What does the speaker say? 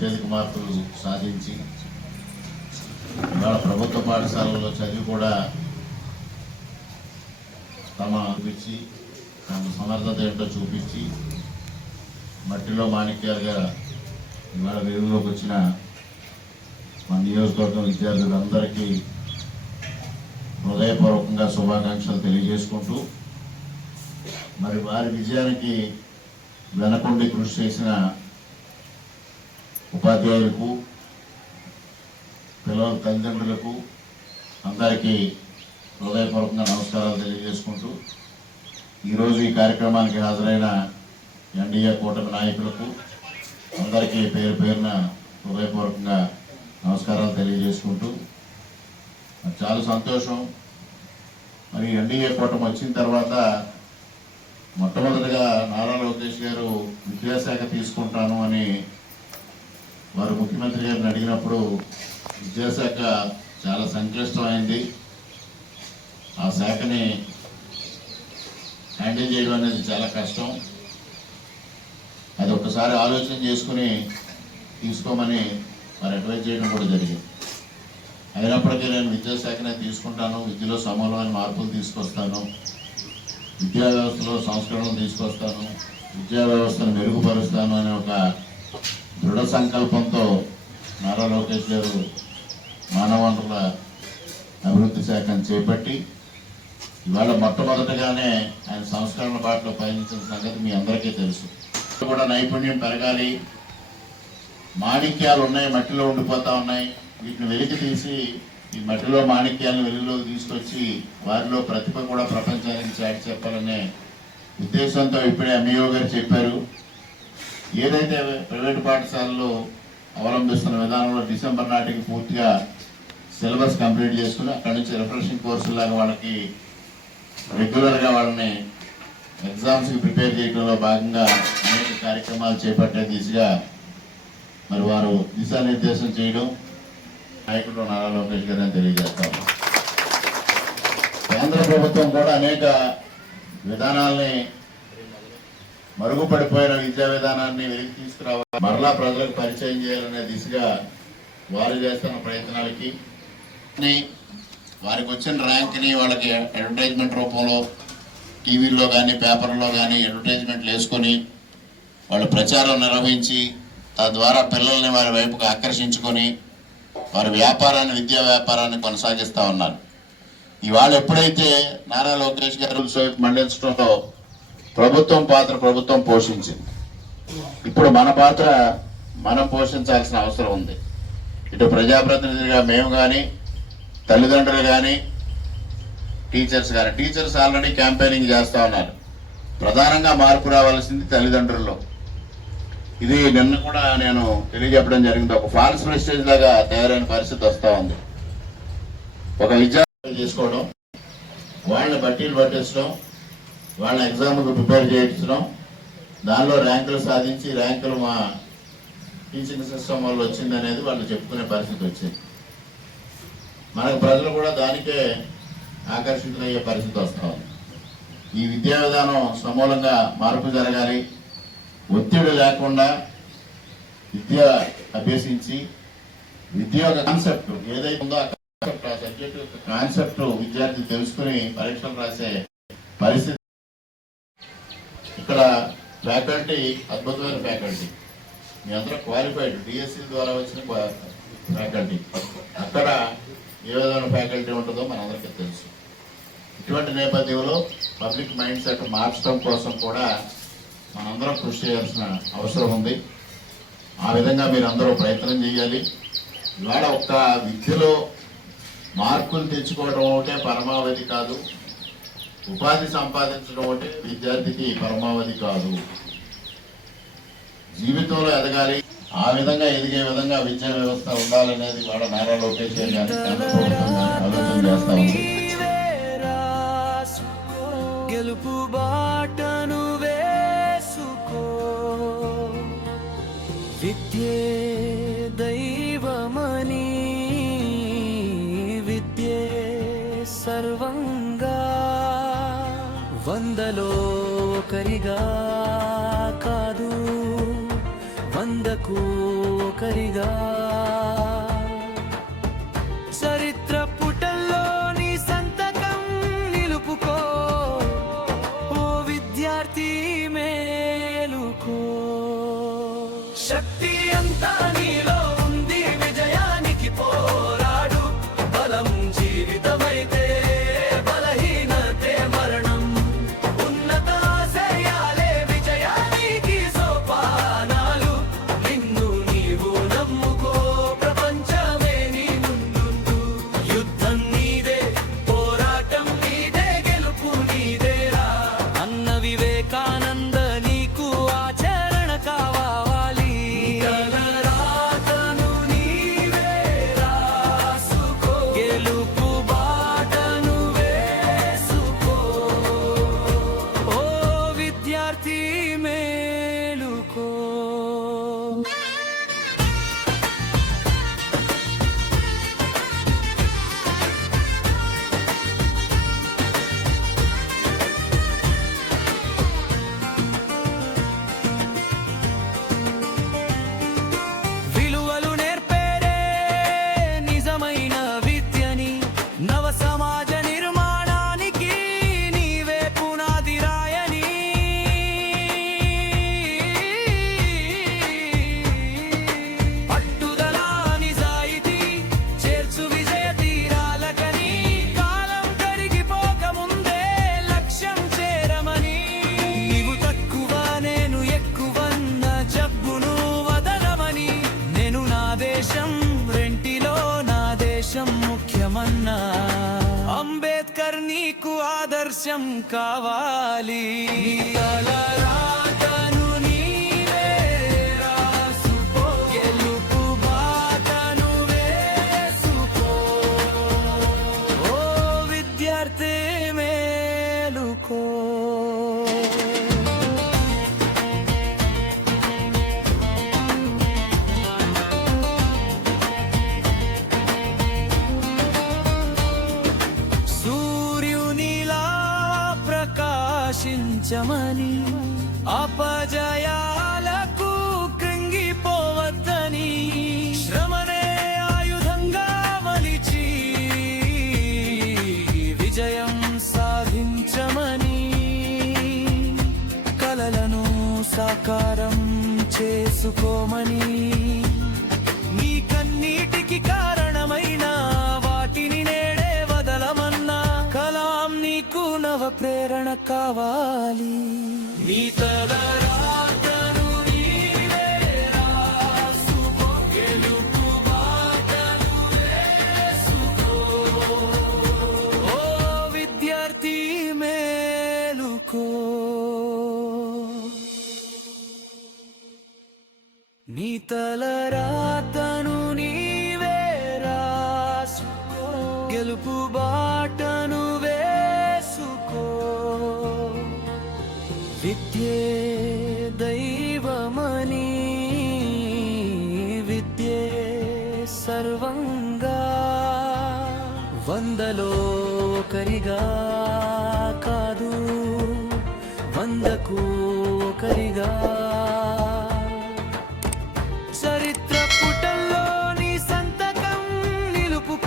అత్యధిక మార్కులు సాధించి ఇవాళ ప్రభుత్వ పాఠశాలలో చదివి కూడా తమ చూపించి తమ సమర్థత ఏంటో చూపించి మట్టిలో మాణిక్యాలుగా ఇవాళ వెలుగులోకి వచ్చిన మన నియోజకవర్గం విద్యార్థులందరికీ హృదయపూర్వకంగా శుభాకాంక్షలు తెలియజేసుకుంటూ మరి వారి విజయానికి వెనకుండి కృషి చేసిన ఉపాధ్యాయులకు పిల్లల తల్లిదండ్రులకు అందరికీ హృదయపూర్వకంగా నమస్కారాలు తెలియజేసుకుంటూ ఈరోజు ఈ కార్యక్రమానికి హాజరైన ఎన్డీఏ కూటమి నాయకులకు అందరికీ పేరు పేరున హృదయపూర్వకంగా నమస్కారాలు తెలియజేసుకుంటూ చాలా సంతోషం. మరి ఎన్డీఏ కూటమి వచ్చిన తర్వాత మొట్టమొదటిగా నారా లోకేష్ గారు విద్యాశాఖ తీసుకుంటాను అని వారు ముఖ్యమంత్రి గారిని అడిగినప్పుడు విద్యాశాఖ చాలా సంక్లిష్టమైంది, ఆ శాఖని హ్యాండిల్ చేయడం అనేది చాలా కష్టం, అది ఒక్కసారి ఆలోచన చేసుకుని తీసుకోమని వారు అడ్వైజ్ చేయడం కూడా జరిగింది. అయినప్పటికీ నేను విద్యాశాఖనే తీసుకుంటాను, విద్యలో సమూలమైన మార్పులు తీసుకొస్తాను, విద్యా వ్యవస్థలో సంస్కరణలు తీసుకొస్తాను, విద్యా వ్యవస్థను మెరుగుపరుస్తాను అనే ఒక దృఢ సంకల్పంతో నారా లోకేష్ గారు మానవ వనరుల అభివృద్ధి శాఖను చేపట్టి ఇవాళ మొట్టమొదటిగానే ఆయన సంస్కరణ బాటలో పయనించిన సంగతి మీ అందరికీ తెలుసు. కూడా నైపుణ్యం పెరగాలి, మాణిక్యాలు ఉన్నాయి మట్టిలో ఉండిపోతా ఉన్నాయి, వీటిని వెలికి తీసి ఈ మట్టిలో మాణిక్యాలను వెలుగులోకి తీసుకొచ్చి వారిలో ప్రతిభ కూడా ప్రపంచానికి చాటి చెప్పాలనే ఉద్దేశంతో ఇప్పుడే ఎంఈఓ గారు చెప్పారు. ఏదైతే ప్రైవేటు పాఠశాలలో అవలంబిస్తున్న విధానంలో డిసెంబర్ నాటికి పూర్తిగా సిలబస్ కంప్లీట్ చేసుకుని అక్కడి నుంచి రిఫ్రెషింగ్ కోర్సులాగా వాళ్ళకి రెగ్యులర్గా వాళ్ళని ఎగ్జామ్స్కి ప్రిపేర్ చేయడంలో భాగంగా అనేక కార్యక్రమాలు చేపట్టే దిశగా మరి వారు దిశానిర్దేశం చేయడం నాయకుడు నారా లోకేష్ గారు అని తెలియజేస్తాం. కేంద్ర ప్రభుత్వం కూడా అనేక విధానాల్ని మరుగుపడిపోయిన విద్యా విధానాన్ని వెలికి తీసుకురావాలి, మరలా ప్రజలకు పరిచయం చేయాలనే దిశగా వారు చేస్తున్న ప్రయత్నాలకి వారికి వచ్చిన ర్యాంక్ని వాళ్ళకి అడ్వర్టైజ్మెంట్ రూపంలో టీవీల్లో కానీ పేపర్లో కానీ అడ్వర్టైజ్మెంట్లు వేసుకొని వాళ్ళు ప్రచారం నిర్వహించి తద్వారా పిల్లల్ని వారి వైపుకు ఆకర్షించుకొని వారి వ్యాపారాన్ని విద్యా వ్యాపారాన్ని కొనసాగిస్తూ ఉన్నారు. ఇవాళ ఎప్పుడైతే నారా లోకేష్ గారు మండించడంలో ప్రభుత్వం పోషించింది, ఇప్పుడు మన పాత్ర మనం పోషించాల్సిన అవసరం ఉంది. ఇటు ప్రజాప్రతినిధిగా మేము కానీ, తల్లిదండ్రులు కానీ, టీచర్స్ ఆల్రెడీ క్యాంపెయినింగ్ చేస్తూ ఉన్నారు. ప్రధానంగా మార్పు రావాల్సింది తల్లిదండ్రుల్లో. ఇది నిన్న కూడా నేను తెలియజెప్పడం జరిగింది. ఒక ఫాల్స్ ప్రెస్టేజ్ లాగా తయారైన పరిస్థితి వస్తూ ఉంది. ఒక విద్యార్థి చేసుకోవడం, వాళ్ళని బట్టీలు పట్టించడం, వాళ్ళ ఎగ్జామ్కి ప్రిపేర్ చేయించడం, దానిలో ర్యాంకులు సాధించి ర్యాంకులు మా టీచింగ్ సిస్టమ్ వల్ల వచ్చింది అనేది వాళ్ళు చెప్పుకునే పరిస్థితి వచ్చింది. మనకు ప్రజలు కూడా దానికే ఆకర్షితులయ్యే పరిస్థితి వస్తూ ఉంది. ఈ విద్యా విధానం సమూలంగా మార్పు జరగాలి, ఒత్తిడి లేకుండా విద్య అభ్యసించి విద్య యొక్క కాన్సెప్ట్ ఏదైతే ఉందో ఆ సబ్జెక్ట్ యొక్క కాన్సెప్ట్ విద్యార్థి తెలుసుకుని పరీక్షలు రాసే పరిస్థితి. ఇక్కడ ఫ్యాకల్టీ అద్భుతమైన ఫ్యాకల్టీ, మీ అందరూ క్వాలిఫైడ్ డిఎస్సి ద్వారా వచ్చిన ఫ్యాకల్టీ. అక్కడ ఏ విధమైన ఫ్యాకల్టీ ఉంటుందో మనందరికీ తెలుసు. ఇటువంటి నేపథ్యంలో పబ్లిక్ మైండ్ సెట్ మార్చడం కోసం కూడా మనందరం కృషి చేయాల్సిన అవసరం ఉంది. ఆ విధంగా మీరు అందరూ ప్రయత్నం చేయాలి. ఇవాళ ఒక్క విద్యలో మార్కులు తెచ్చుకోవడం ఒకటే పరమావధి కాదు, ఉపాధి సంపాదించడం ఒకటే విద్యార్థికి పరమావధి కాదు. జీవితంలో ఎదగాలి, ఆ విధంగా ఎదిగే విధంగా విద్యా వ్యవస్థ ఉండాలనేది కూడా నారా లోకేష్ గారు కానీ కేంద్ర ప్రభుత్వం కానీ ఆలోచన చేస్తా ఉంది. గెలుపు బాటను వేసుకో, విద్యే దైవమని, విద్యే సర్వంగా, వందలో ఒకరిగా కాదు వందకు ఒకరిగా చరిత్ర పుటల్లో నీ సంతకం నిలుపుకో ఓ విద్యార్థి మేలుకో. శక్తి అంతా నీలో ఉంది, విజయానికి పోరాడు. బలం జీవితమైతే బలహీనతే మరణం. ఉన్నత ఆశయాలే విజయానికి సోపానాలు. నిన్ను నీవు నమ్ముకో, ప్రపంచమే నీ ముందుండు. యుద్ధం నీదే, పోరాటం నీదే, గెలుపు నీదేరా. అన్న వివేకానంద నీకు ఆచరణ కావాలి. తలరాతను నీవే రాసుకో, గెలుపు బాటను వేసుకో. ఓ విద్యార్థి మేలుకో. విలువలు నేర్పేరే నిజమైన విద్యని, నవ సమాజ నిర్మాణానికి నీవే పునాది రాయని. పట్టుదల నిజాయితీ చేర్చు విజయ తీరాలకని. కాలం కరిగిపోకముందే లక్ష్యం చేరమని. నీవు తక్కువ నేను ఎక్కువన్న జబ్బును వదలమని. నేను నా దేశం రెంటిలో నా దేశం ముఖ్యమన్నా. అంబేద్కర్ నీకు ఆదర్శం కావాలి. నీ తలరాతను నీవే రాసుకో, గెలుపు బాటను వేసుకో. ఓ విద్యార్థి మేలుకో. సూర్యునిలా ప్రకాశించమని, అపజయాలకు కృంగిపోవద్దని. శ్రమనే ఆయుధంగా మలిచి విజయం సాధించమని. కలలను సాకారం చేసుకోమని. నీ కన్నీటికి కారణమైన వాటిని నేడే వదలమన్నా. కలాం నీకు నవ ప్రేరణ కావాలి. నీ తలరాతను నీవే రాసుకో, గెలుపు బాటను వేసుకో. ఓ విద్యార్థి మేలుకో. నీ తలరాతను నీవే రాసుకో, గెలుపు బాటను వేసుకో. విద్యే దైవమని, విద్యే సర్వంగా. వందలో ఒకరిగా కాదు, వందకు ఒకరిగా